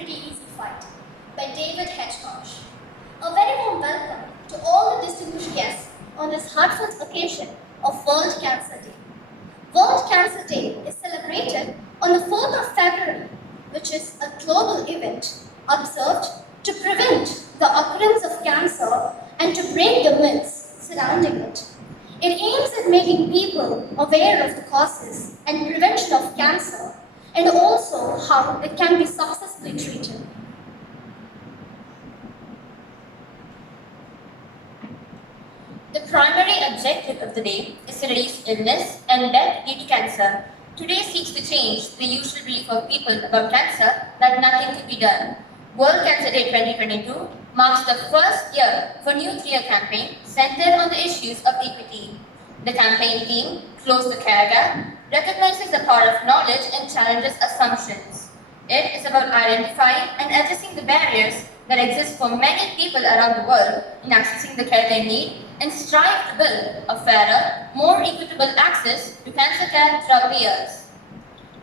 Pretty Easy Fight by David Hedgecosh. A very warm welcome to all the distinguished guests on this heartfelt occasion of World Cancer Day. World Cancer Day is celebrated on the 4th of February, which is a global event observed to prevent the occurrence of cancer and to break the myths surrounding it. It aims at making people aware of the causes and prevention of cancer and also how it can be successfully treated. The primary objective of the day is to reduce illness and death due to cancer. Today seeks to change the usual belief of people about cancer that nothing can be done. World Cancer Day 2022 marks the first year for new 3-year campaign centered on the issues of equity. The campaign theme, Close the Care Gap, recognizes the power of knowledge and challenges assumptions. It is about identifying and addressing the barriers that exist for many people around the world in accessing the care they need and strive to build a fairer, more equitable access to cancer care throughout the years.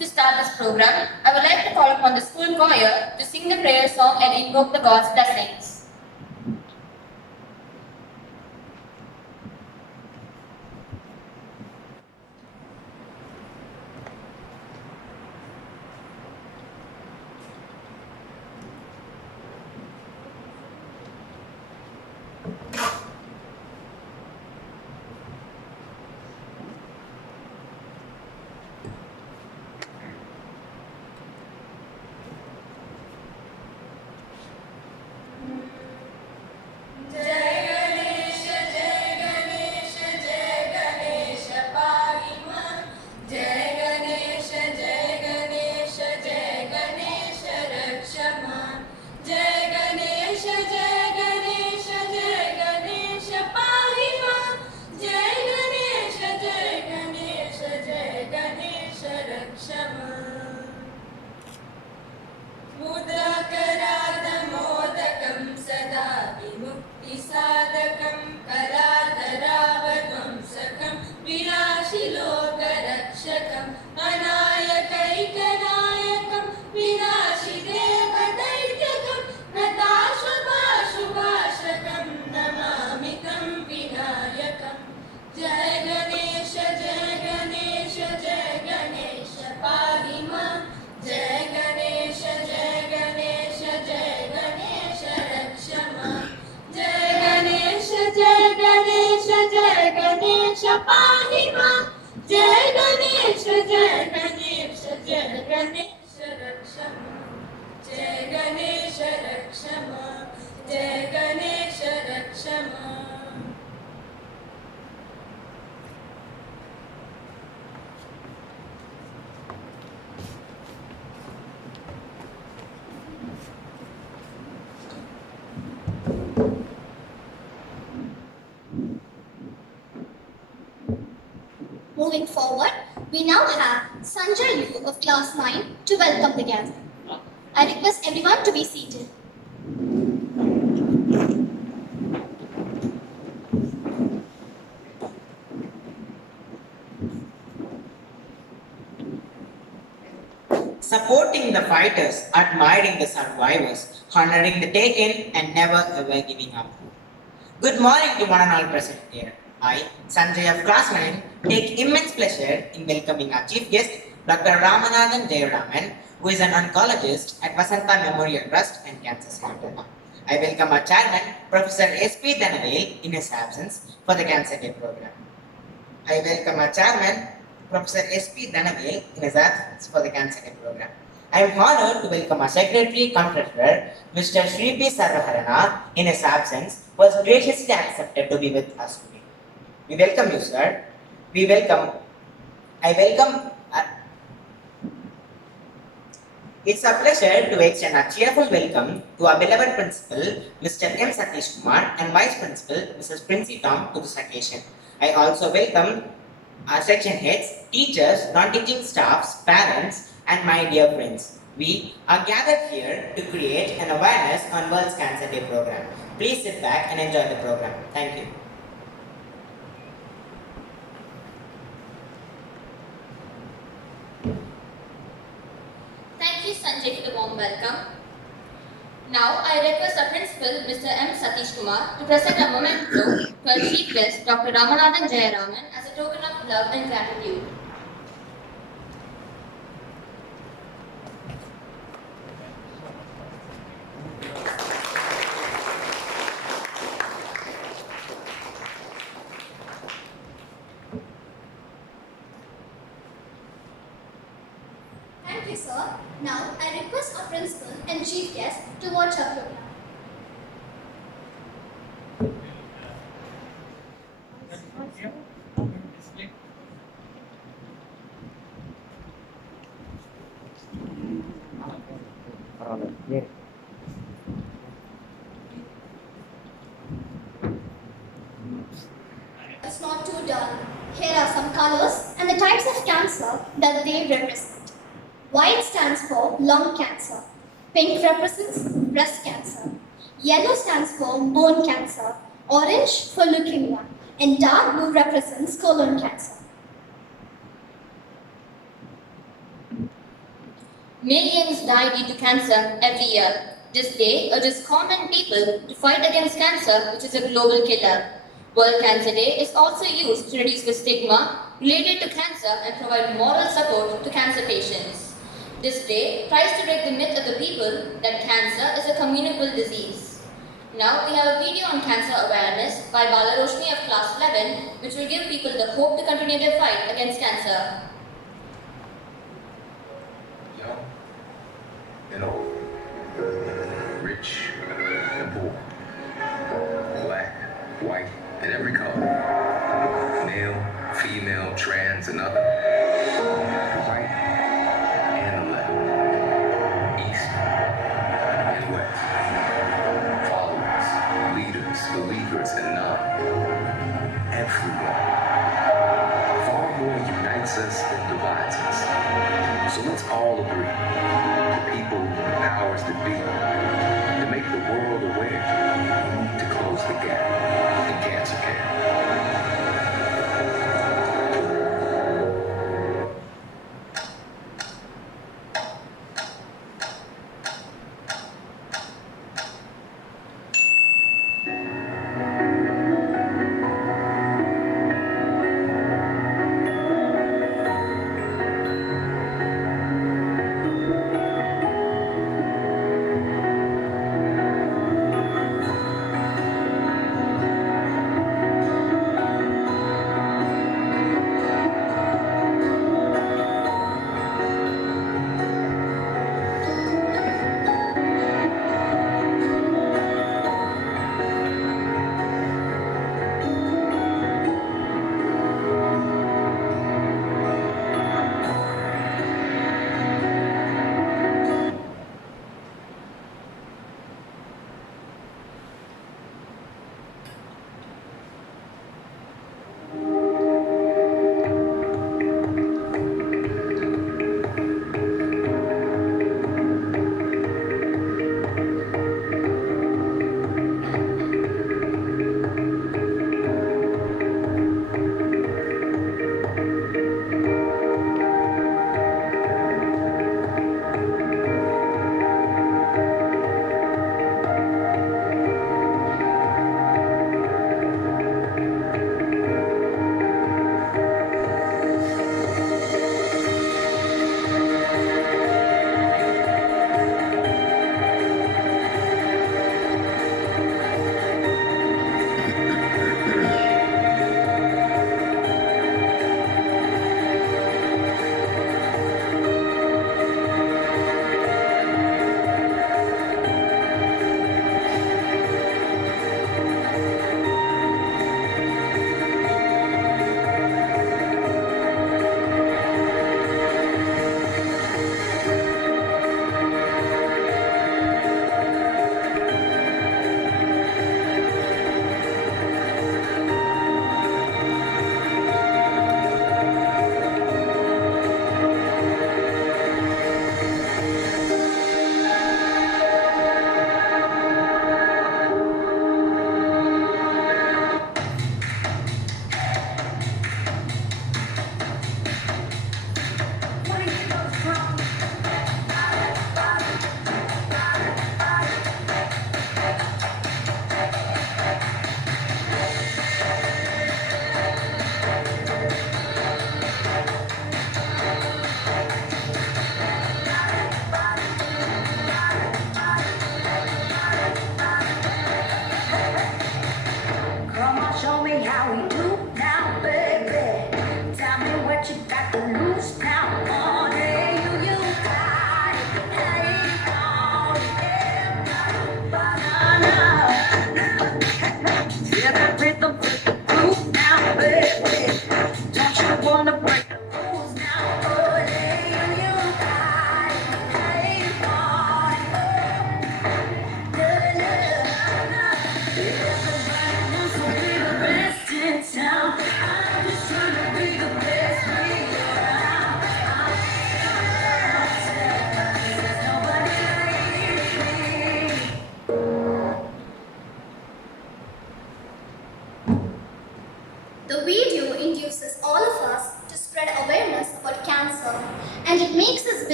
To start this program, I would like to call upon the school choir to sing the prayer song and invoke the God's blessings. Moving forward, we now have Sanjay Yu of class 9 to welcome the guests. I request everyone to be seated. Supporting the fighters, admiring the survivors, honoring the taken and never ever giving up. Good morning to one and all present here. I, Sanjay of class 9, take immense pleasure in welcoming our chief guest, Dr. Ramanathan Jayaraman, who is an oncologist at Vasanta Memorial Trust and Cancer Center. I welcome our chairman, Professor S.P. Dhanavale, in his absence for the Cancer Day program. I welcome our chairman, Professor S.P. Dhanavale, in his absence for the Cancer Day program. I am honored to welcome our secretary cum treasurer, Mr. Shri P. Sarvaharana, in his absence, who has graciously accepted to be with us today. We welcome you, sir. It's a pleasure to extend a cheerful welcome to our beloved principal, Mr. M. Satish Kumar, and Vice Principal, Mrs. Princey Tom, to this occasion. I also welcome our section heads, teachers, non-teaching staffs, parents, and my dear friends. We are gathered here to create an awareness on World Cancer Day program. Please sit back and enjoy the program. Thank you. Thank you, Sanjay, for the warm welcome. Now, I request our principal, Mr. M. Satish Kumar, to present a memento to our chief guest, Dr. Ramanathan Jayaraman, as a token of love and gratitude. Thank you, sir. Now, I request our principal and chief guest to watch our program. It's not too dull. Here are some colors and the types of cancer that they represent. White stands for lung cancer. Pink represents breast cancer. Yellow stands for bone cancer. Orange for leukemia. And dark blue represents colon cancer. Millions die due to cancer every year. This day urges common people to fight against cancer, which is a global killer. World Cancer Day is also used to reduce the stigma related to cancer and provide moral support to cancer patients. This day tries to break the myth of the people that cancer is a communicable disease. Now we have a video on cancer awareness by Bala Roshni of class 11, which will give people the hope to continue their fight against cancer. Young and old, rich and poor, black, white, and every color, male, female, trans, and other, right and left, east and west, followers, leaders, believers, and none, everyone. Far more unites us than divides us. So let's all agree, the people, the powers that be, to make the world aware we need to close the gap in cancer care.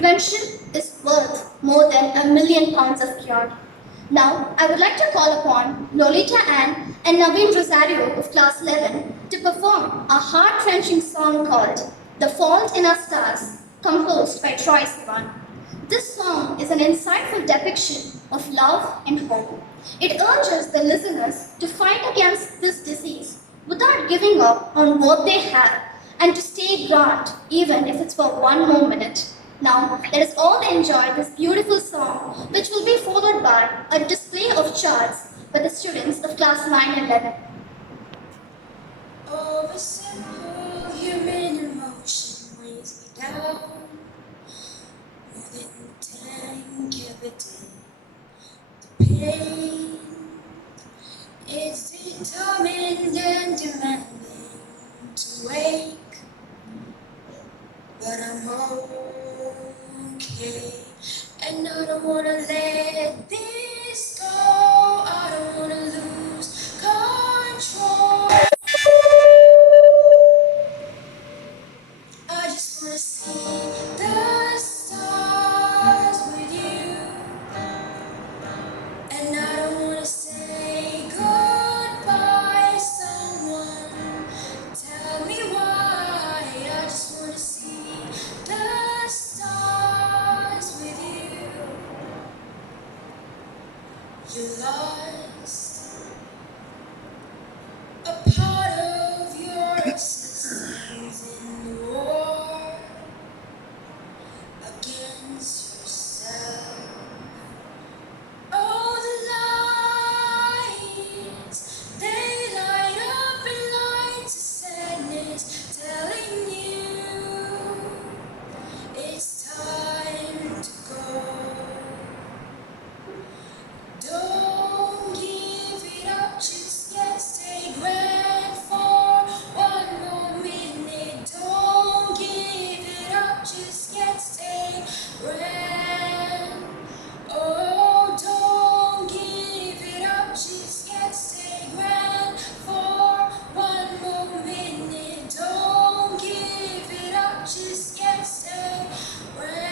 prevention is worth more than £1,000,000 of cure. Now, I would like to call upon Lolita Ann and Naveen Rosario of Class 11 to perform a heart-wrenching song called The Fault in Our Stars, composed by Troye Sivan. This song is an insightful depiction of love and hope. It urges the listeners to fight against this disease without giving up on what they have and to stay grounded even if it's for one more minute. Now, let us all enjoy this beautiful song, which will be followed by a display of charts by the students of class 9 and 11. Oh, a simple human emotion weighs me down more than tank ever did. The pain is determined and demanding to wake, but I'm okay, and I don't wanna let this go. I don't wanna lose control. I just wanna see the stars with you, and I don't wanna say goodbye. Someone tell me why. I just wanna see the stars with you. You lost a part of your existence in the war against yourself. Oh, the lights, they light up in lights of sadness, telling you it's time to go. Don't give it up just yet, stay grand for one more minute. Don't give it up just yet, stay grand. Oh, don't give it up just yet, stay grand for one more minute. Don't give it up just yet, stay grand.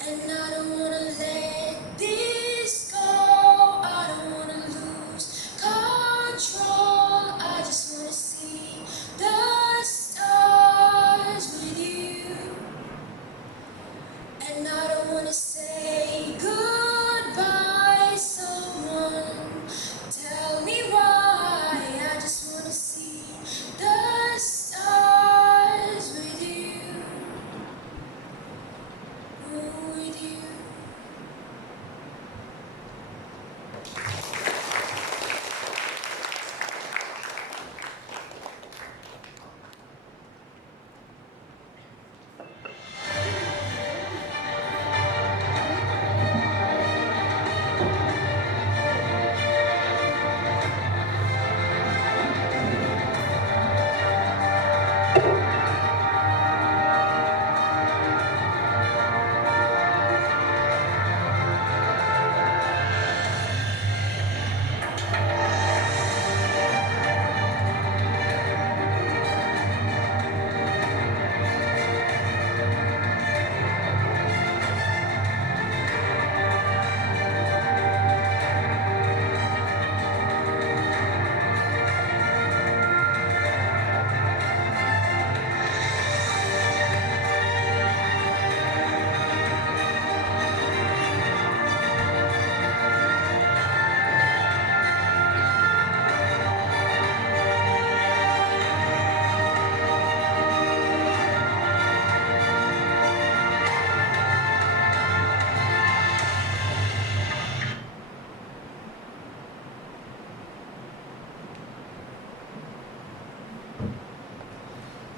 And I don't wanna let this go. I don't wanna lose control. I just wanna see the stars with you. And I don't wanna say goodbye. Someone tell me why. I just wanna see the stars with you. With you.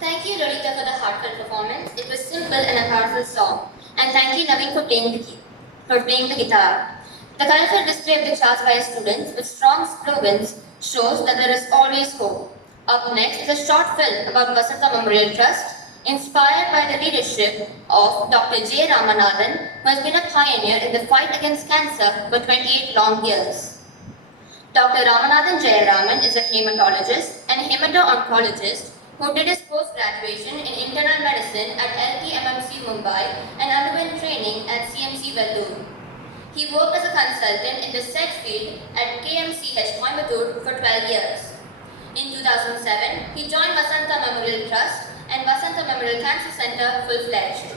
Thank you, Lolita, for the heartfelt performance. It was simple and a powerful song. And thank you, Naveen, for playing the guitar. The colorful display of the charts by students with strong slogans shows that there is always hope. Up next is a short film about Vasanta Memorial Trust, inspired by the leadership of Dr. J. Ramanathan, who has been a pioneer in the fight against cancer for 28 long years. Dr. Ramanathan Jayaraman is a hematologist and hemato-oncologist who did his post-graduation in internal medicine at LTMMC Mumbai and underwent training at CMC Vellore. He worked as a consultant in the said field at KMCH Coimbatore for 12 years. In 2007, he joined Vasanta Memorial Trust and Vasanta Memorial Cancer Center full-fledged.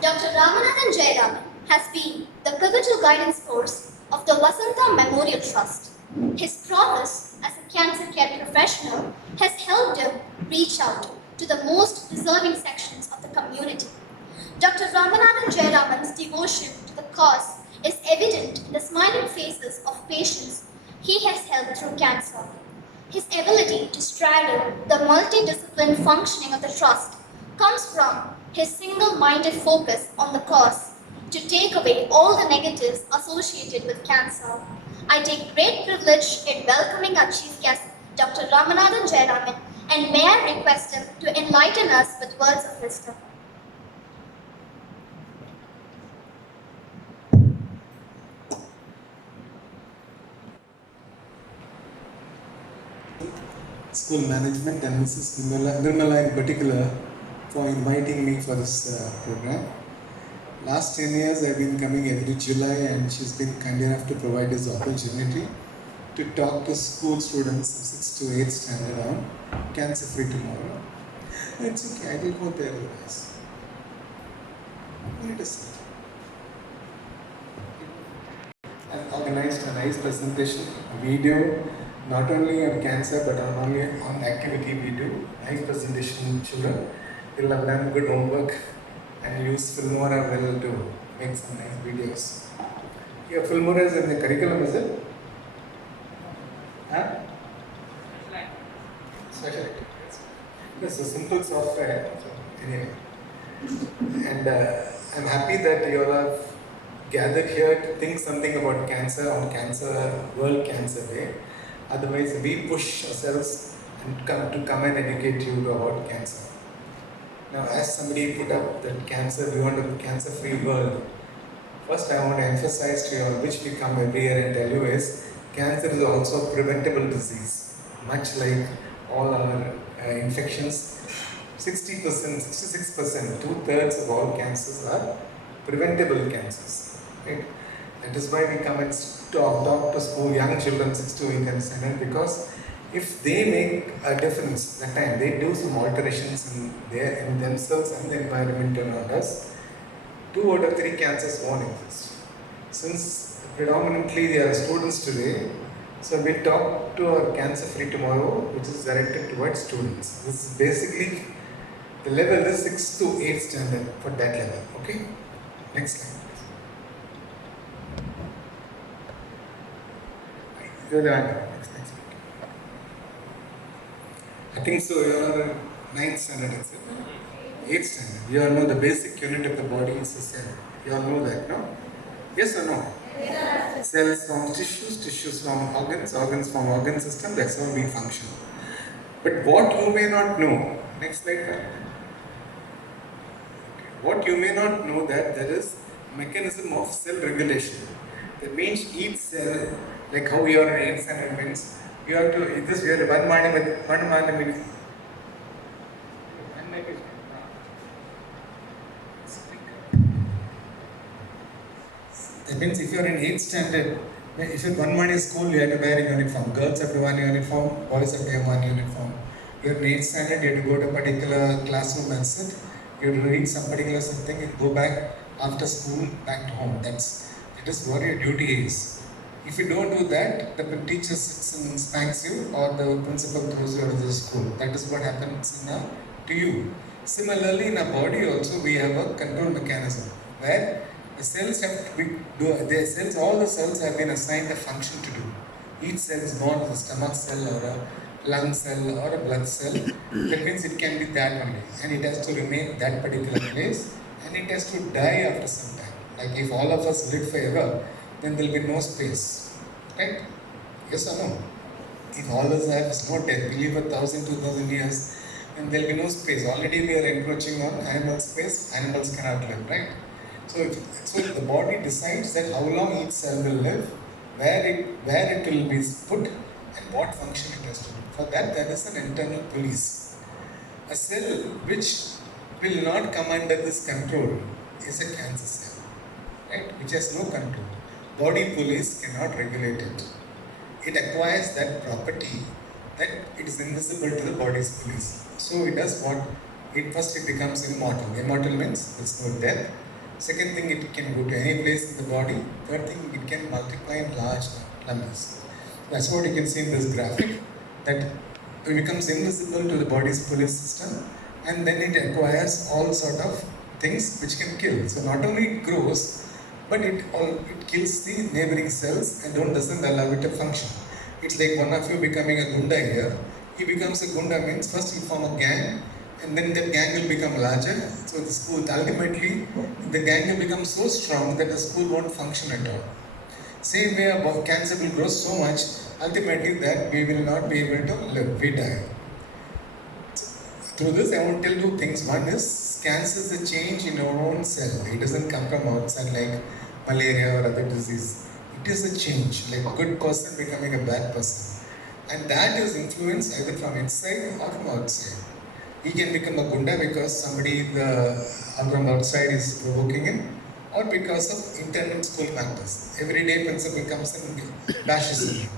Dr. Ramanathan Jayaraman has been the pivotal guidance force of the Vasanta Memorial Trust. His prowess as a cancer care professional has helped him reach out to the most deserving sections of the community. Dr. Ramanathan Jayaraman's devotion to the cause is evident in the smiling faces of patients he has helped through cancer. His ability to straddle the multidisciplinary functioning of the trust comes from his single-minded focus on the cause to take away all the negatives associated with cancer. I take great privilege in welcoming our chief guest, Dr. Ramanathan Jayaraman, and may I request him to enlighten us with words of wisdom. School management and Mrs. Nirmala in particular for inviting me for this program. Last 10 years I've been coming every July and she's been kind enough to provide this opportunity to talk to school students of 6th to 8th standard on Cancer Free Tomorrow. It's okay, I didn't want their advice. Wait a second. I've organized a nice presentation, a video, not only on cancer but on activity we do. Nice presentation, children. You'll have done good homework and use Filmora well to make some nice videos. Your Filmora is in the curriculum, is it? Huh? Special activities. It's a simple software. So anyway. And I'm happy that you all have gathered here to think something about cancer on World Cancer Day. Otherwise, we push ourselves and come and educate you about cancer. Now, as somebody put up that cancer, we want a cancer-free world. First, I want to emphasize to you all, which we come every year and tell you is, cancer is also a preventable disease. Much like all our infections, 60%, 66%, 2/3 of all cancers are preventable cancers. Right? That is why we come and talk to school, young children, 6 to 8 and 7, because if they make a difference that time, they do some alterations in themselves and the environment around us, 2 out of 3 cancers won't exist. Since predominantly they are students today, so we talk to our Cancer Free Tomorrow, which is directed towards students. This is basically, the level is 6 to 8 standard for that level, okay? Next slide. You're the one. Next. I think so, you are 9th standard, is it? 8th standard. You all know the basic unit of the body is a cell. You all know that, no? Yes or no? Yes. Cells form tissues, tissues form organs, organs form organ system, that's how we function. But what you may not know, next slide. What you may not know that there is mechanism of cell regulation. That means each cell, like how your 8th standard means, you have to, this we are one millimeter. That means if you are in 8th standard, if you're 1 morning school, you have to wear a uniform. Girls have to wear a uniform, boys have to wear one uniform. You're in 8th standard, you have to go to a particular classroom and sit. You have to read some particular something and go back after school, back to home. That is what your duty is. If you don't do that, the teacher sits and spanks you or the principal throws you out of the school. That is what happens to you. Similarly, in our body also, we have a control mechanism where the cells have to be, all the cells have been assigned a function to do. Each cell is born as a stomach cell or a lung cell or a blood cell. That means it can be that only. And it has to remain that particular place and it has to die after some time. Like if all of us live forever, then there will be no space. Right? Yes or no? If all of us have no death, we live 1,000, 2,000 years, then there will be no space. Already we are encroaching on animal space, animals cannot live, right? So the body decides that how long each cell will live, where it will be put, and what function it has to do. For that, there is an internal police. A cell which will not come under this control is a cancer cell, right? Which has no control. Body police cannot regulate it. It acquires that property that it is invisible to the body's police. So it does what? First it becomes immortal. Immortal means there is no death. Second thing, it can go to any place in the body. Third thing, it can multiply in large numbers. That's what you can see in this graphic, that it becomes invisible to the body's police system and then it acquires all sort of things which can kill. So not only it grows, but it kills the neighboring cells and doesn't allow it to function. It's like one of you becoming a gunda here. He becomes a gunda means first he form a gang, and then that gang will become larger. So the school ultimately the gang will become so strong that the school won't function at all. Same way about cancer will grow so much ultimately that we will not be able to live, we die. Through this, I want to tell two things. One is cancer is a change in our own cell. It doesn't come from outside like malaria or other disease. It is a change, like a good person becoming a bad person. And that is influenced either from inside or from outside. He can become a gunda because somebody from outside is provoking him, or because of internal school factors. Every day principal comes and bashes him.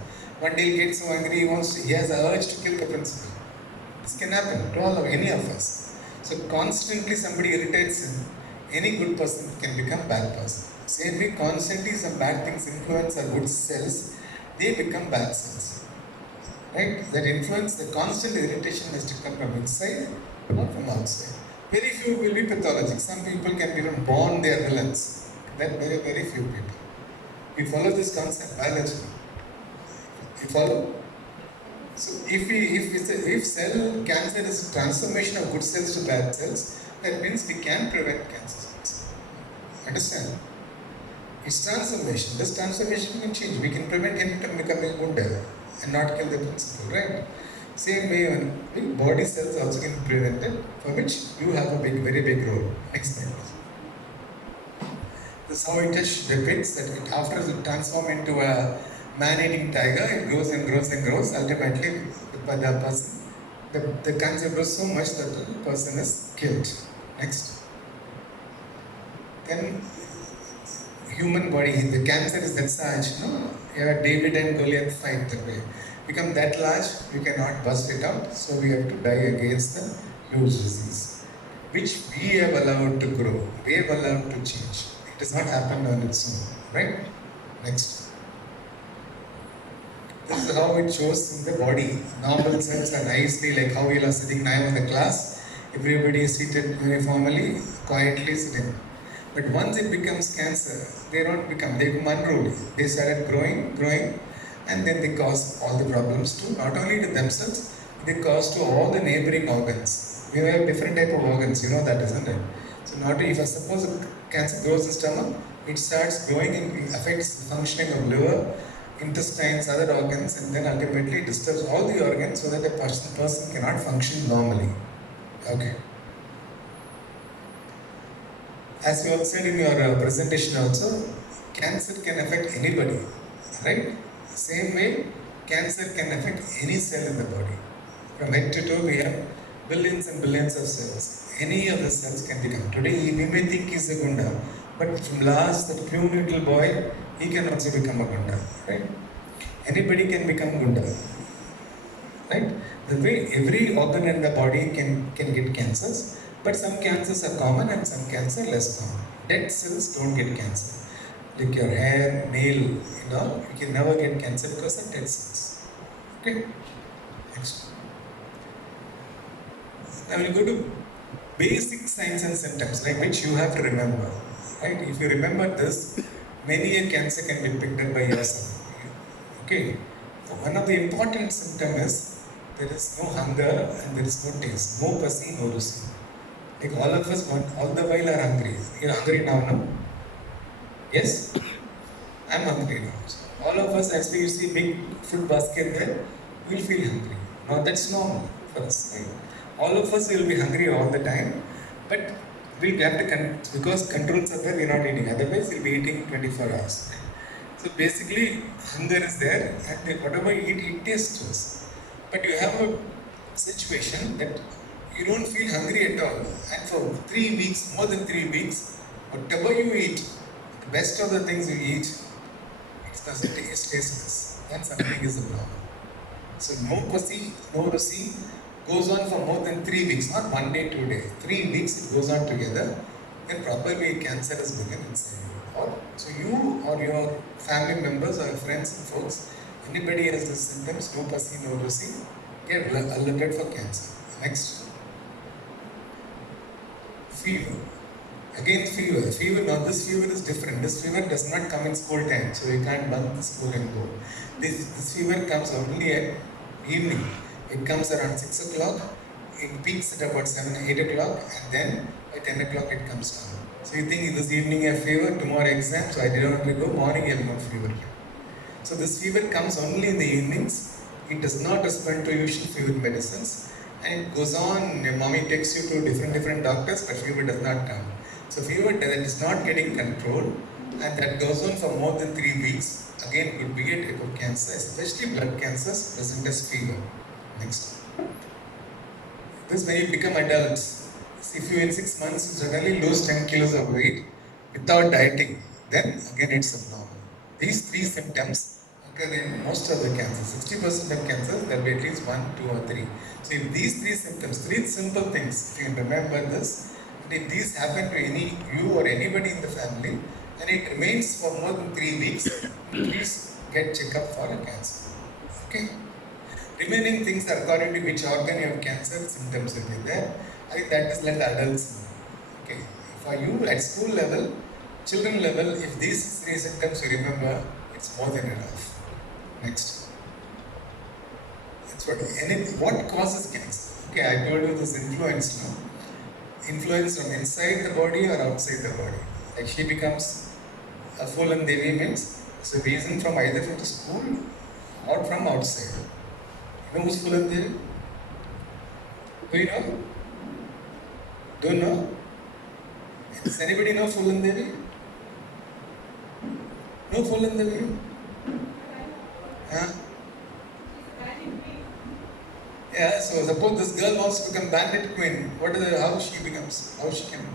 One day he gets so angry he has a urge to kill the principal. This can happen to all of any of us. So constantly somebody irritates him, any good person can become bad person. Same way constantly some bad things influence our good cells, they become bad cells. Right? That influence, the constant irritation has to come from inside, not from outside. Very few will be pathologic. Some people can be even born they are villains. That very few people. We follow this concept biologically. You follow? So if cell cancer is a transformation of good cells to bad cells, that means we can prevent cancer cells. Understand? It's transformation. This transformation can change. We can prevent him from becoming gunda and not kill the principal, right? Same way on body cells also can be prevented, for which you have a very big role. Next slide. This is how it just depicts that after it transforms into a man-eating tiger, it grows and grows and grows. Ultimately, the cancer grows so much that the person is killed. Next. Then, human body, the cancer is that size, you have David and Goliath fight that way. Become that large, you cannot bust it out, so we have to die against the huge disease, which we have allowed to grow, we have allowed to change. It does not happen on its own, right? Next. This is how it shows in the body. Normal cells are nicely like how you are sitting now in the class. Everybody is seated uniformly, quietly sitting. But once it becomes cancer, they become unruly. They started growing, and then they cause all the problems to not only to themselves, they cause to all the neighboring organs. We have different type of organs, you know that, isn't it? So not if I suppose a cancer grows in the stomach, it starts growing and it affects the functioning of liver, intestines, other organs, and then ultimately it disturbs all the organs so that the person cannot function normally. Okay. As you all said in your presentation also, cancer can affect anybody, right? Same way, cancer can affect any cell in the body. From head to toe, we have billions and billions of cells. Any of the cells can become. Today, we may think he's a gunda, but from last, that puny little boy, he can also become a gunda, right? Anybody can become gunda, right? The way every organ in the body can get cancers, but some cancers are common and some cancers less common. Dead cells don't get cancer. Like your hair, nail, you can never get cancer because of dead cells. Okay? Next. Now we'll go to basic signs and symptoms, like which you have to remember. Right? If you remember this, many a cancer can be picked up by yourself. Okay? So one of the important symptoms is there is no hunger and there is no taste. No pasi, no rusi. Like all of us all the while are hungry. You're hungry now, no? Yes? I'm hungry now. So all of us, as we see big food basket there, we'll feel hungry. Now that's normal for us. Right? All of us will be hungry all the time, but we'll have to, because controls are there, we're not eating. Otherwise, we'll be eating 24 hours. So basically, hunger is there, and whatever you eat, it tastes to us. But you have a situation that you don't feel hungry at all, and for 3 weeks, more than 3 weeks, whatever you eat, the best of the things you eat, it doesn't taste tasteless. Then something is a problem. So no pasi, no rusi goes on for more than 3 weeks, not 1 day, 2 days. 3 weeks it goes on together. Then probably cancer has begun inside you. So you or your family members or your friends and folks, anybody has the symptoms, no pasi, no rusi, get alerted for cancer. Next. Fever. Again, fever. Fever, now this fever is different. This fever does not come in school time, so you can't bunk the school and go. This fever comes only at evening. It comes around 6 o'clock, it peaks at about 7, 8 o'clock, and then by 10 o'clock it comes down. So you think this evening you have fever, tomorrow exam, so I didn't want to go, morning you have no fever here. So this fever comes only in the evenings. It does not respond to usual fever medicines, and it goes on. Your mommy takes you to different doctors, but fever does not come. So fever that is not getting controlled, and that goes on for more than 3 weeks. Again, could be a type of cancer, especially blood cancers present as fever. Next. This when you become adults. If you in 6 months you suddenly lose 10 kilos of weight without dieting, then again it's abnormal. These 3 symptoms occur in most of the cancers. 60% of cancers there will be at least 1, 2 or 3. So if these 3 symptoms, 3 simple things, if you can remember this, and if these happen to you or anybody in the family, and it remains for more than 3 weeks, please get checked up for a cancer. Okay? Remaining things are according to which organ you have cancer, symptoms will be there. I think that is let adults know. Okay. For you at school level, children level, if these 3 symptoms you remember, it's more than enough. Next. That's what causes cancer? Okay, I told you this influence now. Influence from inside the body or outside the body. Like she becomes a Phulan Devi means it's a reason from either from the school or from outside. You know who's Phulan Devi? Do you know? Don't know? Does anybody know Phulan Devi? No Phulan Devi? Huh? Yeah, so suppose this girl wants to become bandit queen. How she becomes? How she can?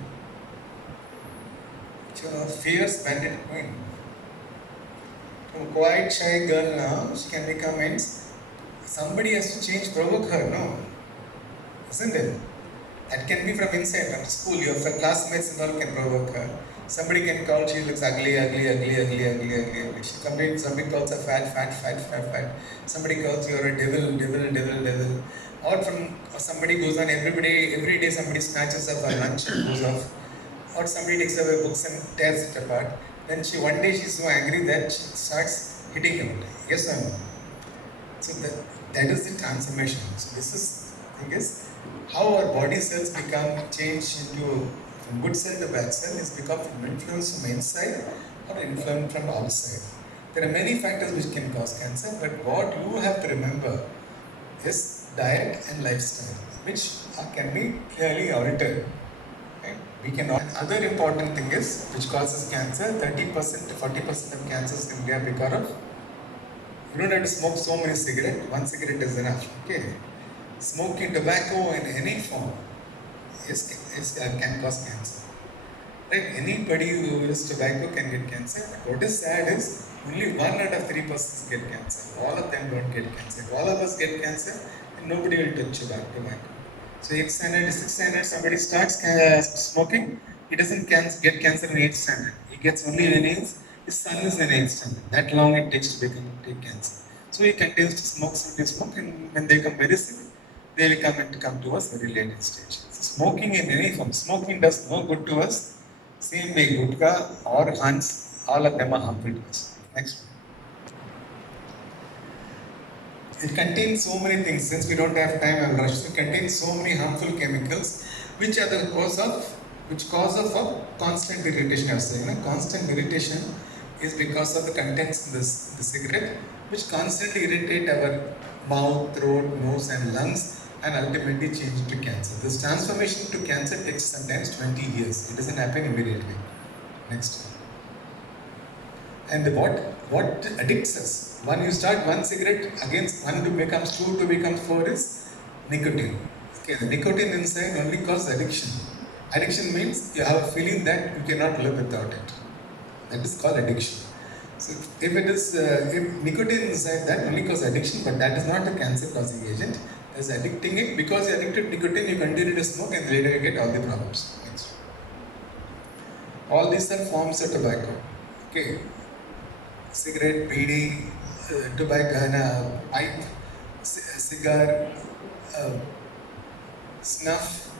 She's a fierce bandit queen. From quiet shy girl now, she can become means somebody has to change, provoke her, no? Isn't it? That can be from inside, from school. Your classmates and all can provoke her. Somebody can call, she looks ugly. Somebody calls her fat. Somebody calls you are a devil. Or somebody goes on every day somebody snatches up her lunch and goes off. Or somebody takes away books and tears it apart. Then one day she's so angry that she starts hitting him. Yes or no? So that is the transformation. So this is thing is how our body cells become changed into from good cell to bad cell is because of influence from inside or influence from outside. There are many factors which can cause cancer, but what you have to remember is diet and lifestyle, which can be clearly altered. Right? We can. Another important thing is which causes cancer. 30% to 40% of cancers in India because of you don't have to smoke so many cigarettes. 1 cigarette is enough. Okay. Smoking tobacco in any form can cause cancer. Right? Anybody who uses tobacco can get cancer. But what is sad is only 1 out of 3 persons get cancer. All of them don't get cancer. If all of us get cancer, then nobody will touch tobacco. So 8th standard, 6th standard, somebody starts smoking, he doesn't get cancer in 8th standard. He gets only when his son is in 8th standard. That long it takes to take cancer. So he continues to smoke, and when they come very sick, they will come to us very late in stage. So smoking in any form, smoking does no good to us. Same way, gutka or Hans, all of them are harmful to us. Next one. It contains so many things. Since we don't have time, I will rush. It contains so many harmful chemicals, which are the cause of constant irritation. I was saying, constant irritation is because of the contents in the cigarette, which constantly irritate our mouth, throat, nose, and lungs, and ultimately change to cancer. This transformation to cancer takes sometimes 20 years. It doesn't happen immediately. Next. And what addicts us? When you start 1 cigarette, again 1 becomes 2, 2 becomes 4 is nicotine. Okay, the nicotine inside only causes addiction. Addiction means you have a feeling that you cannot live without it. That is called addiction. So if nicotine inside that only causes addiction, but that is not a cancer causing agent. It is addicting it. Because you are addicted to nicotine, you continue to smoke and later you get all the problems. Next. All these are forms of tobacco. Okay. Cigarette, bidi, tobacco, pipe, cigar, snuff,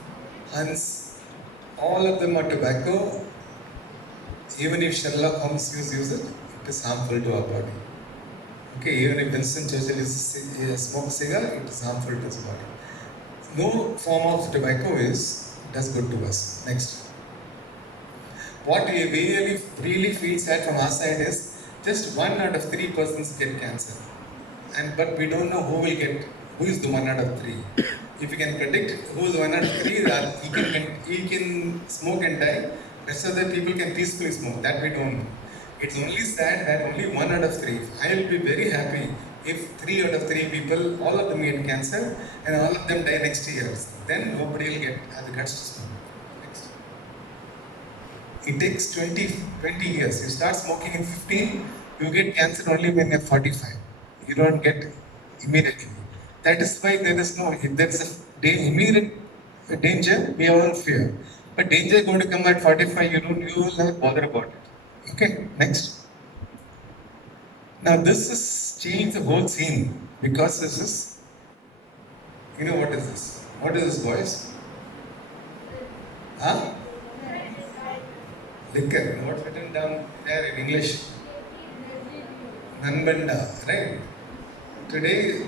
Hans, all of them are tobacco. Even if Sherlock Holmes use it, it is harmful to our body. Okay, even if Winston Churchill smokes cigar, it is harmful to his body. No form of tobacco does good to us. Next. What we really feel sad from our side is just 1 out of 3 persons get cancer. But we don't know who is the 1 out of 3. If you can predict who is 1 out of 3, he can smoke and die. Rest of the people can peacefully smoke. That we don't know. It's only sad that only 1 out of 3. I will be very happy if 3 out of 3 people, all of them get cancer and all of them die next year. Then nobody will have the guts to smoke. Next. It takes 20 years. You start smoking in 15, you get cancer only when you're 45. You don't get immediately. That is why there's immediate danger, we all fear. But danger is going to come at 45, you will not bother about it. Okay, next. Now this has changed the whole scene because this is, what is this? What is this, boys? Huh? Liquor. What's written down there in English? Nanbanda, right? Today,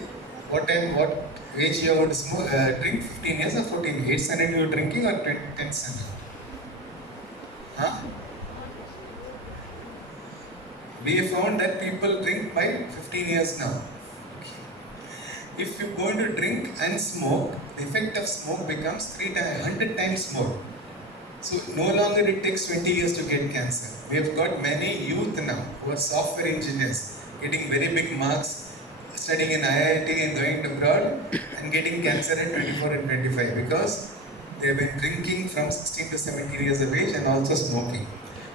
what age you want to drink? 15 years or 14? 8th standard you are drinking or 10th standard? Huh? We have found that people drink by 15 years now. If you're going to drink and smoke, the effect of smoke becomes 100 times more. So no longer it takes 20 years to get cancer. We have got many youth now who are software engineers getting very big marks, studying in IIT and going abroad and getting cancer at 24 and 25 because they have been drinking from 16 to 17 years of age and also smoking.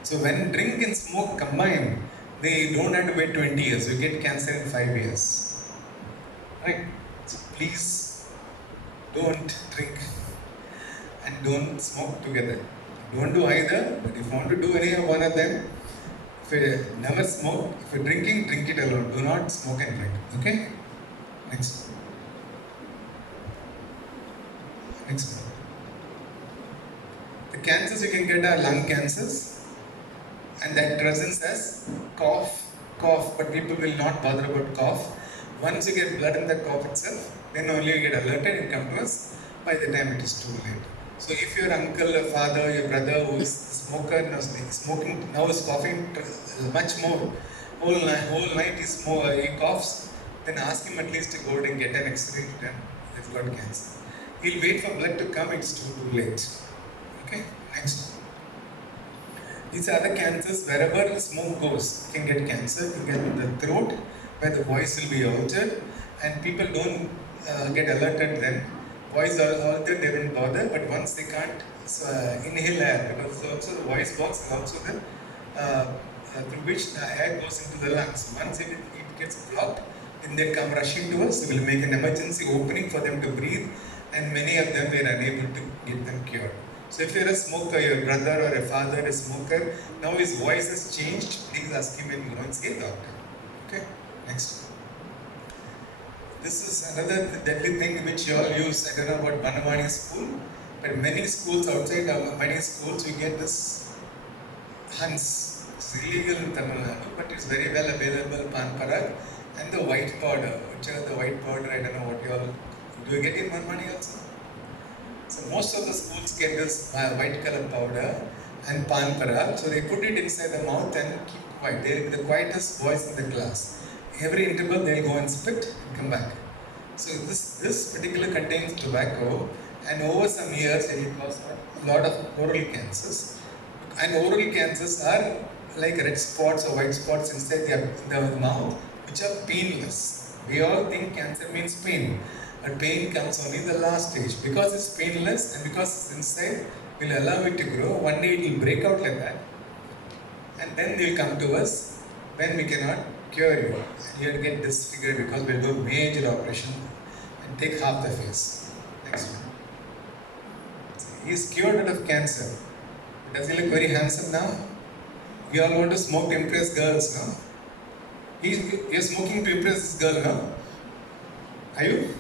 So when drink and smoke combine, they don't have to wait 20 years. You get cancer in 5 years. Right? So please don't drink and don't smoke together. Don't do either, but if you want to do any one of them, if you never smoke, if you're drinking, drink it alone. Do not smoke and drink. Okay? Next. Next. The cancers you can get are lung cancers, and that presents as cough, but people will not bother about cough. Once you get blood in the cough itself, then only you get alerted and come to us by the time it is too late. So if your uncle, your father, your brother who is a smoker now is coughing much more, whole night he coughs, then ask him at least to go and get an X-ray done. He's got cancer. He'll wait for blood to come, it's too late. Okay, next. These are the cancers, wherever the smoke goes, you can get cancer. You get in the throat, where the voice will be altered, and people don't get alerted then. Voice altered, they don't bother, but once they can't inhale air, because also the voice box is also the through which the air goes into the lungs. Once it gets blocked, then they come rushing to us. We will make an emergency opening for them to breathe, and many of them we are unable to get them cured. So if you're a smoker, your brother or a father is a smoker, now his voice has changed, please ask him and go and see a doctor. Okay, next. This is another deadly thing which you all use. I don't know about Banamani school, but many schools outside many schools you get this Hans. It's illegal in Tamil Nadu, but it's very well available, Pan Parag, and the white powder. Which are the white powder? I don't know what you all do. You get in Banamani also? So most of the schools get this white color powder and Pan Parag. So they put it inside the mouth and keep quiet. They're the quietest voice in the class. Every interval they'll go and spit and come back. So this particular contains tobacco, and over some years it will cause a lot of oral cancers. And oral cancers are like red spots or white spots inside the mouth, which are painless. We all think cancer means pain, but pain comes only in the last stage. Because it's painless and because it's inside, we'll allow it to grow. One day it will break out like that, and then they'll come to us when we cannot cure you. You'll get disfigured because we'll do a major operation and take half the face. Next one. He's cured out of cancer. Does he look very handsome now? We all want to smoke to impress girls, no? You're smoking to impress this girl, no? Are you?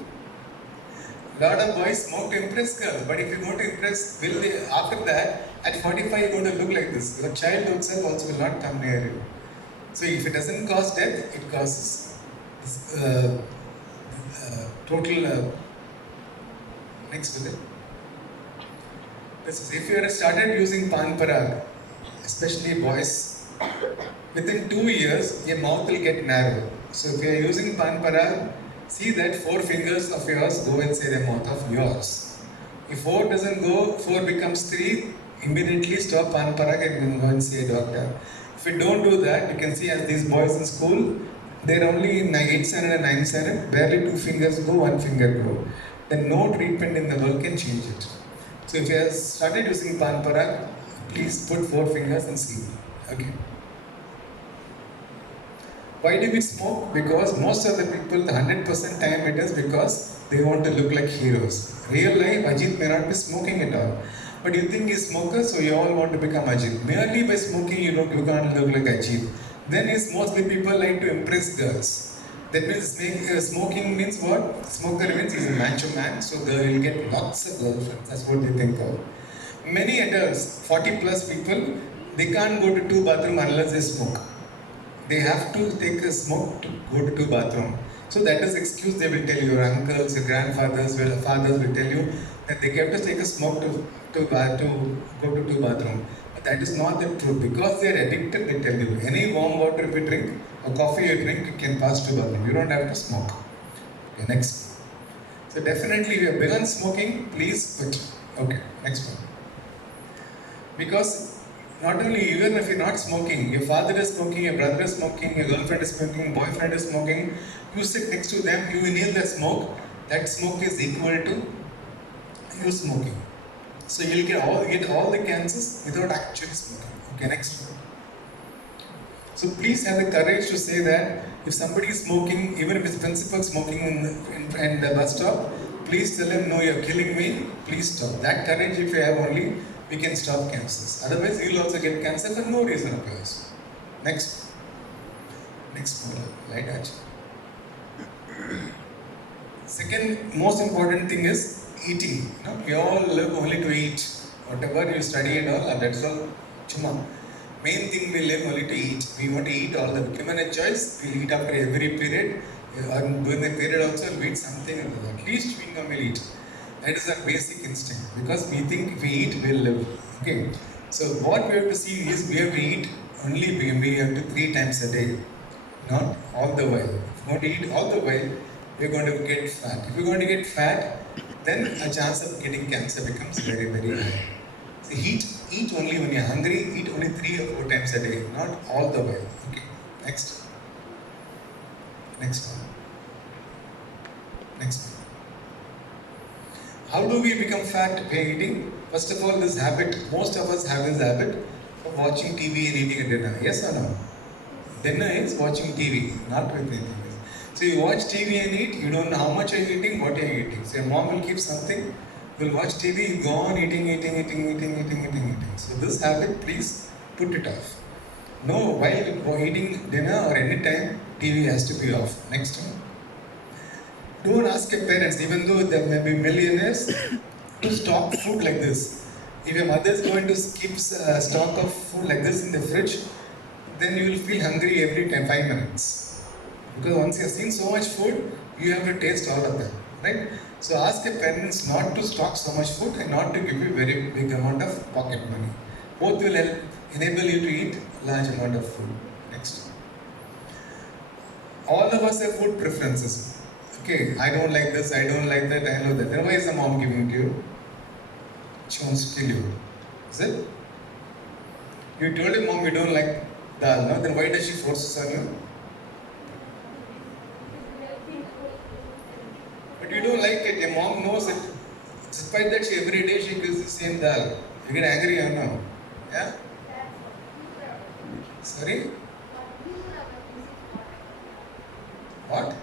Lot of boys smoke to impress girls, but if you want to impress, will they, after that, at 45 you're going to look like this. Your child itself also will not come near you. So if it doesn't cause death, it causes this, total, next with it. This is, if you have started using pan parag, especially boys, within 2 years, your mouth will get narrow. So if you are using pan parag, see that 4 fingers of yours go inside the mouth of yours. If 4 doesn't go, 4 becomes 3, immediately stop pan parag and go and see a doctor. If you don't do that, you can see as these boys in school, they're only in 8th standard and 9th standard, barely 2 fingers go, 1 finger go. Then no treatment in the world can change it. So if you have started using pan parag, please put 4 fingers and see. Okay. Why do we smoke? Because most of the people, the 100% time it is because they want to look like heroes. Real life, Ajit may not be smoking at all. But you think he's smoker, so you all want to become Ajit. Merely by smoking, you can't look like Ajit. Then is mostly people like to impress girls. That means smoking means what? Smoker means he's a macho man, so girl will get lots of girlfriends. That's what they think of. Many adults, 40 plus people, they can't go to 2 bathroom unless they smoke. They have to take a smoke to go to 2 bathroom. So that is excuse they will tell you. Your uncles, your grandfathers, your fathers will tell you that they have to take a smoke to go to 2 bathroom. But that is not the truth. Because they are addicted, they tell you. Any warm water if you drink or coffee you drink, you can pass 2 bathroom. You don't have to smoke. Okay, next. So definitely if you have begun smoking, please quit. Okay, next one. Because not only even if you're not smoking, your father is smoking, your brother is smoking, your girlfriend is smoking, boyfriend is smoking, you sit next to them, you inhale that smoke is equal to you smoking. So you'll get all the cancers without actually smoking. Okay, next one. So please have the courage to say that if somebody is smoking, even if it's principal smoking in the bus stop, please tell him, no, you're killing me, please stop. That courage if you have only, we can stop cancers. Otherwise, you'll also get cancer for no reason appears. Next. Next model, light edge. Second most important thing is eating. We all live only to eat. Whatever you study and all, that's all chuma. Main thing we live only to eat. We want to eat all the given a choice, we'll eat after every period. And during the period also, we'll eat something, at least chewing gum we'll eat. That is our basic instinct because we think if we eat, we'll live. Okay. So what we have to see is we have to eat only we have to 3 times a day, not all the while. If we want to eat all the while, we're going to get fat. If we're going to get fat, then a chance of getting cancer becomes very, very high. So eat only when you're hungry, eat only 3 or 4 times a day, not all the while. Okay. Next. Next one. Next one. How do we become fat by eating? First of all, this habit, most of us have this habit of watching TV and eating at dinner. Yes or no? Dinner is watching TV, not with anything else. So you watch TV and eat, you don't know how much are you eating, what are you eating. So your mom will keep something, you'll watch TV, you go on eating. So this habit, please put it off. No, while eating dinner or any time, TV has to be off. Next one. Don't ask your parents, even though there may be millionaires, to stock food like this. If your mother is going to keep stock of food like this in the fridge, then you will feel hungry every 5 minutes. Because once you have seen so much food, you have to taste all of them, right? So ask your parents not to stock so much food and not to give you very big amount of pocket money. Both will help enable you to eat large amount of food. Next. All of us have food preferences. Okay, I don't like this, I don't like that, I know that. Then why is the mom giving it to you? She wants to kill you. Is it? You told your mom you don't like dal, no? Then why does she force this on you? But you don't like it, your mom knows it. Despite that, every day she gives the same dal. You get angry or no? Yeah? Sorry? What?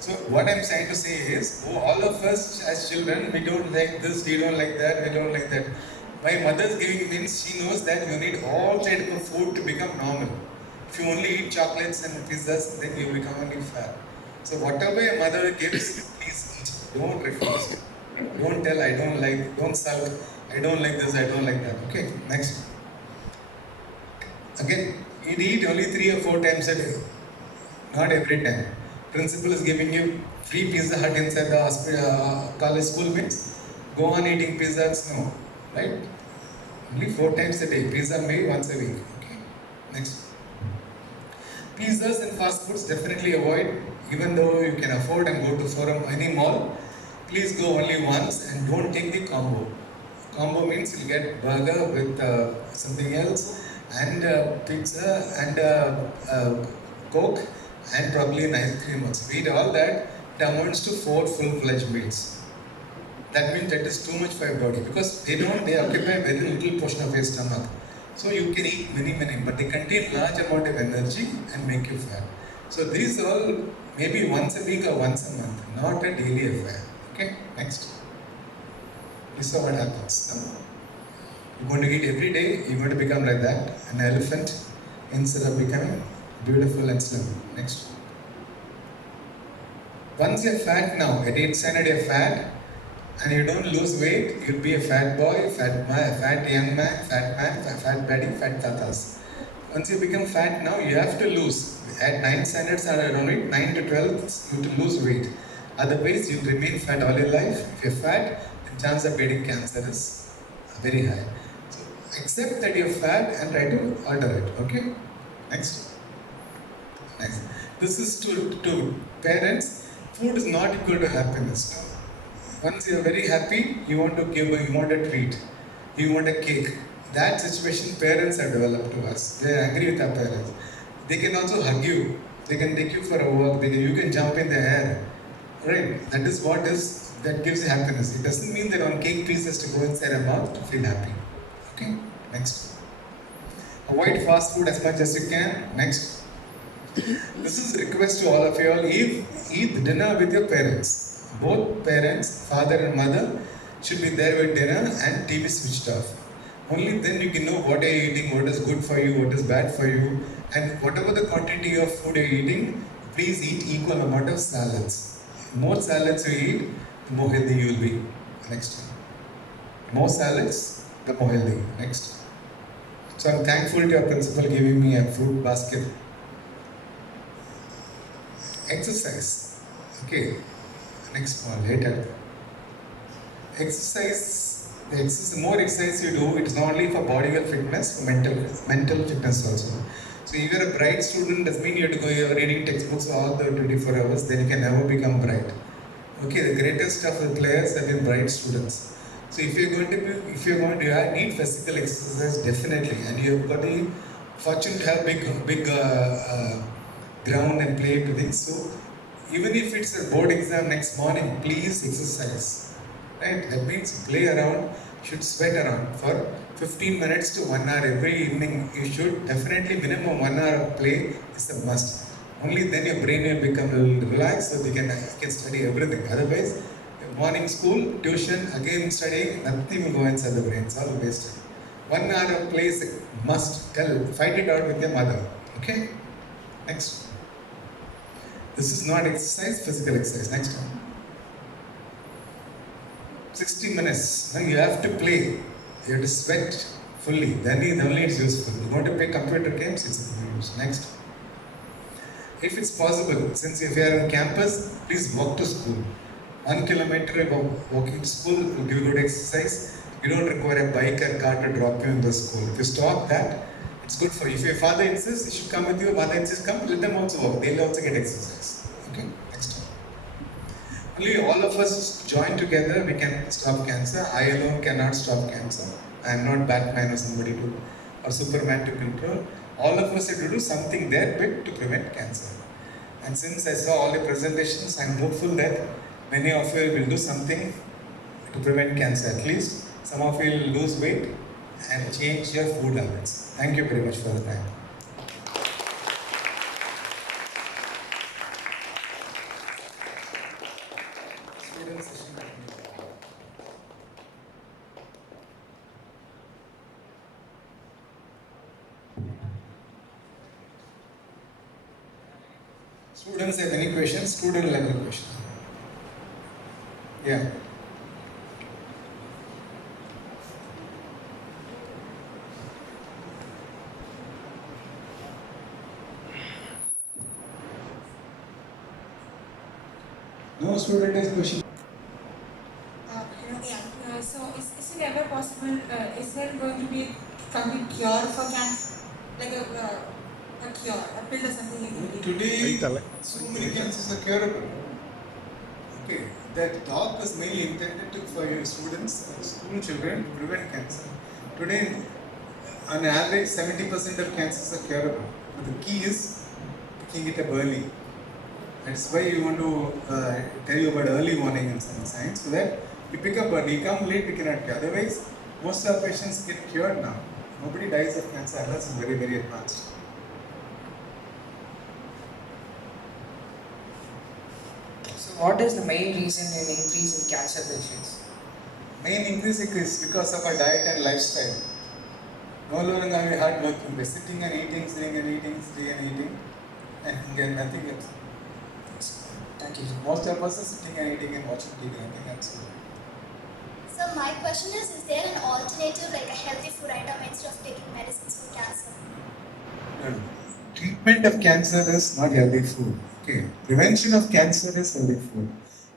So what I'm trying to say is, all of us as children, we don't like this, we don't like that, we don't like that. My mother's giving means she knows that you need all types of food to become normal. If If you only eat chocolates and pizzas, then you become only fat. So whatever a mother gives, please eat. Don't refuse. Don't tell I don't like, don't sulk, I don't like this, I don't like that. Okay, next. Again, eat only 3 or 4 times a day. Not every time. Principal is giving you free Pizza Hut inside the college school means go on eating pizzas. No, right? Only 4 times a day. Pizza maybe once a week. Okay. Next. Pizzas and fast foods definitely avoid. Even though you can afford and go to forum any mall, please go only once and don't take the combo. Combo means you'll get burger with something else and pizza and coke and probably an ice cream also. Eat all that, it amounts to 4 full-fledged meals. That means that is too much for your body because they occupy very little portion of your stomach. So you can eat many, but they contain large amount of energy and make you fat. So these all maybe once a week or once a month, not a daily affair. Okay, next. You saw what happens. No? You're going to eat every day, you're going to become like that, an elephant, instead of becoming beautiful and slim. Next. Once you're fat now, at 8th standard you're fat, and you don't lose weight, you'll be a fat boy, fat young man, fat baddie, fat tatas. Once you become fat now, you have to lose. At 9th standards are around it, 9 to 12, you have to lose weight. Otherwise, you remain fat all your life. If you're fat, the chance of getting cancer is very high. So, accept that you're fat and try to alter it. Okay? Next. Next. This is to parents. Food is not equal to happiness. Once you're very happy, you want a treat. You want a cake. That situation parents have developed to us. They agree with our parents. They can also hug you. They can take you for a walk. You can jump in the air. Right? That is that gives you happiness. It doesn't mean that one cake piece has to go inside a mouth to feel happy. Okay? Next. Avoid fast food as much as you can. Next. This is a request to all of you all. Eat dinner with your parents. Both parents, father and mother, should be there with dinner and TV switched off. Only then you can know what are you eating, what is good for you, what is bad for you, and whatever the quantity of food you're eating, please eat equal amount of salads. More salads you eat, the more healthy you will be. Next. More salads, the more healthy. Next. So I'm thankful to our principal giving me a fruit basket. Exercise. Okay. Next one, later. Exercise, the more exercise you do, it's not only for body well fitness, for mental fitness also. So if you're a bright student, doesn't mean you have to go you're reading textbooks all the 24 hours, then you can never become bright. Okay, the greatest of the players have been bright students. So if you're going to need physical exercise definitely, and you've got the fortune to have big ground and play to things. So even if it's a board exam next morning, please exercise. Right? That means play around, should sweat around for 15 minutes to 1 hour every evening. You should definitely minimum 1 hour of play is a must. Only then your brain will become a little relaxed so you can study everything. Otherwise, morning school, tuition, again studying, nothing will go inside the brain. It's all wasted. 1 hour of play is a must. Fight it out with your mother. Okay? Next. This is not exercise, physical exercise. Next one. 60 minutes. Now you have to play. You have to sweat fully. Then only it's useful. You want to play computer games, it's used. Next. If it's possible, since if you are on campus, please walk to school. 1 kilometer walking to school will give you good exercise. You don't require a bike or car to drop you in the school. If you stop that, it's good for you. If your father insists, you should come with you. Mother insists, come, let them also walk. They'll also get exercise. Okay, next one. Only all of us join together, we can stop cancer. I alone cannot stop cancer. I am not Batman or somebody or Superman to control. All of us have to do something there big to prevent cancer. And since I saw all the presentations, I am hopeful that many of you will do something to prevent cancer. At least some of you will lose weight and change your food habits. Thank you very much for the time. Students have any questions? Student level questions. Yeah. No student has question. So is it ever possible, is there going to be a complete cure for cancer? Like a cure, a pill or something like that? Today, so many cancers are curable. Okay, that talk was mainly intended for your students, school children to prevent cancer. Today, on average, 70% of cancers are curable. But the key is picking it up early. That's why we want to tell you about early warning and science, so that you pick up early. You come late, we cannot cure. Otherwise, most of our patients get cured now. Nobody dies of cancer unless it's very, very advanced. So what is the main reason in increase in cancer patients? Main increase is because of our diet and lifestyle. No longer are we hard working. We're sitting and eating, sitting and eating, sitting and eating, and get nothing else. Thank you. Most of us are sitting and eating and watching TV, nothing else. So my question is there an alternative like a healthy food item instead of taking medicines for cancer? No. Treatment of cancer is not healthy food. Okay. Prevention of cancer is healthy food.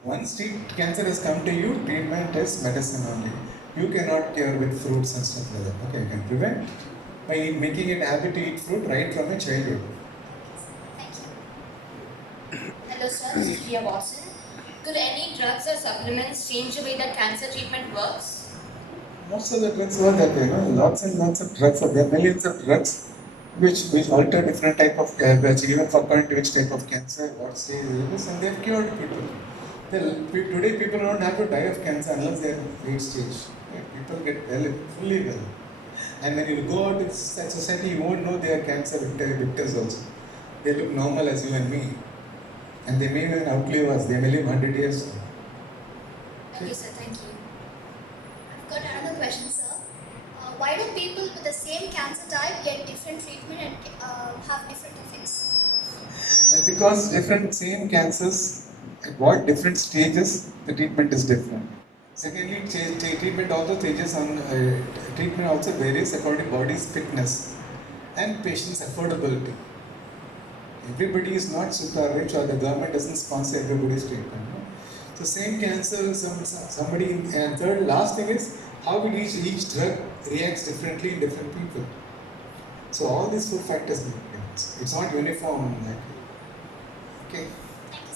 Once cancer has come to you, treatment is medicine only. You cannot cure with fruits and stuff like that. Okay, you can prevent by making it a habit to eat fruit right from a childhood. Thank you. Hello, sir. This is Priya Watson. Could any drugs or supplements change the way that cancer treatment works? Most of the drugs work that way, lots and lots of drugs are there, millions of drugs which alter different type of which even according to which type of cancer, what stage it is, and they've cured people. Today people don't have to die of cancer unless they are in late stage. People get well, fully well. And when you go out in society, you won't know they are cancer victims also. They look normal as you and me. And they may even outlive us, they may live 100 years. Okay, sir, thank you. I've got another question, sir. Why do people with the same cancer type get different treatment and have different effects? And because same cancers at what different stages, the treatment is different. Secondly, treatment also changes on treatment also varies according to body's fitness and patient's affordability. Everybody is not super rich, or the government doesn't sponsor everybody's treatment. No? So same cancer, somebody, and third, last thing is how each drug reacts differently in different people. So all these four factors make difference. It's not uniform. Okay. Thank you,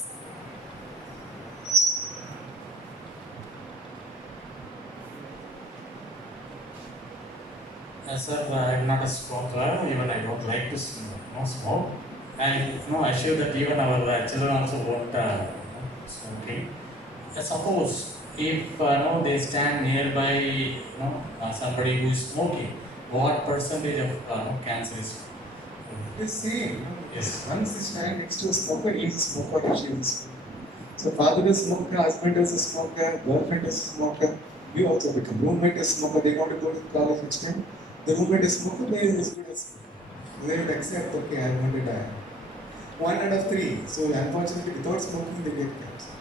sir. Sir, I'm not a smoker, even I don't like to smoke. And I assure that even our children also won't smoking. Suppose if they stand nearby somebody who is smoking, what percentage of cancer is? The same. Yes. Once you stand next to a smoker, he is a smoker, she is a smoker. So father is a smoker, husband is a smoker, girlfriend is a smoker. We also become roommate is a smoker. They want to go to college next time. The roommate is a smoker, they are as good as smoker. They will accept, okay, I am going to die. 1 out of 3. So unfortunately, without smoking, they get cancer.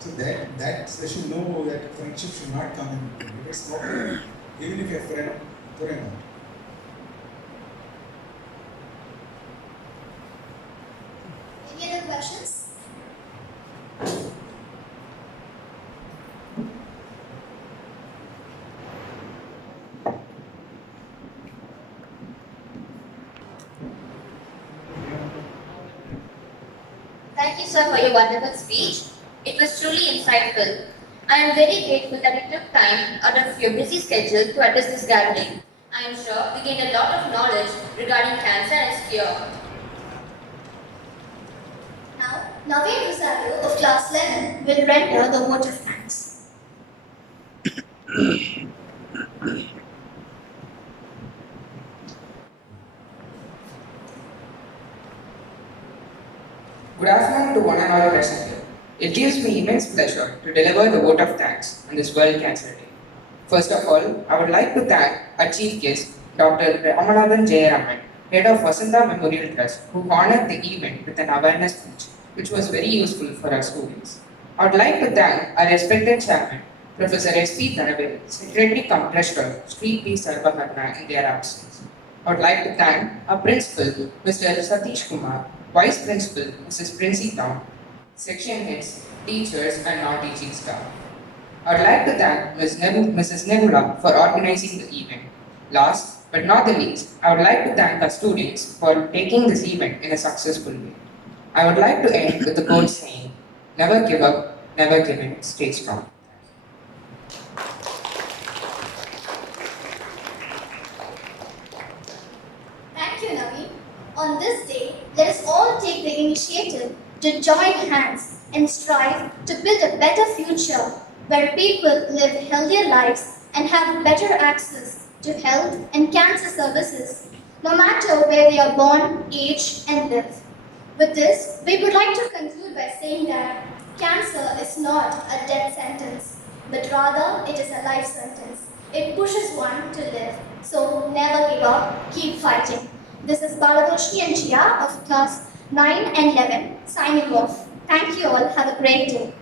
So that they should know that friendship should not come in between. If you're smoking, even if you're a friend, throw him out. Any other questions? Thank you, sir, for your wonderful speech. It was truly insightful. I am very grateful that you took time out of your busy schedule to address this gathering. I am sure we gained a lot of knowledge regarding cancer and its cure. Now, Naveen Rosario of class 11 will render the vote of thanks. Good afternoon to one and all present here. It gives me immense pleasure to deliver the vote of thanks on this World Cancer Day. First of all, I would like to thank our chief guest, Dr. Ramanathan Jayaraman, head of Vasanta Memorial Trust, who honored the event with an awareness speech, which was very useful for our students. I would like to thank our respected chairman, Professor S.P. Thanavil, Secretary cum Treasurer, Sri P. Sarvakarna in their absence. I would like to thank our principal, Mr. Satish Kumar, Vice Principal, Mrs. Princey Town, section heads, teachers, and non-teaching staff. I would like to thank Mrs. Nebula for organizing the event. Last but not the least, I would like to thank our students for taking this event in a successful way. I would like to end with the quote saying, never give up, never give in, stay strong. Thank you, Navi. On this day, let us all take the initiative to join hands and strive to build a better future where people live healthier lives and have better access to health and cancer services, no matter where they are born, age, and live. With this, we would like to conclude by saying that cancer is not a death sentence, but rather it is a life sentence. It pushes one to live. So never give up, keep fighting. This is Baladoshni and Chia of class 9 and 11 signing off. Thank you all. Have a great day.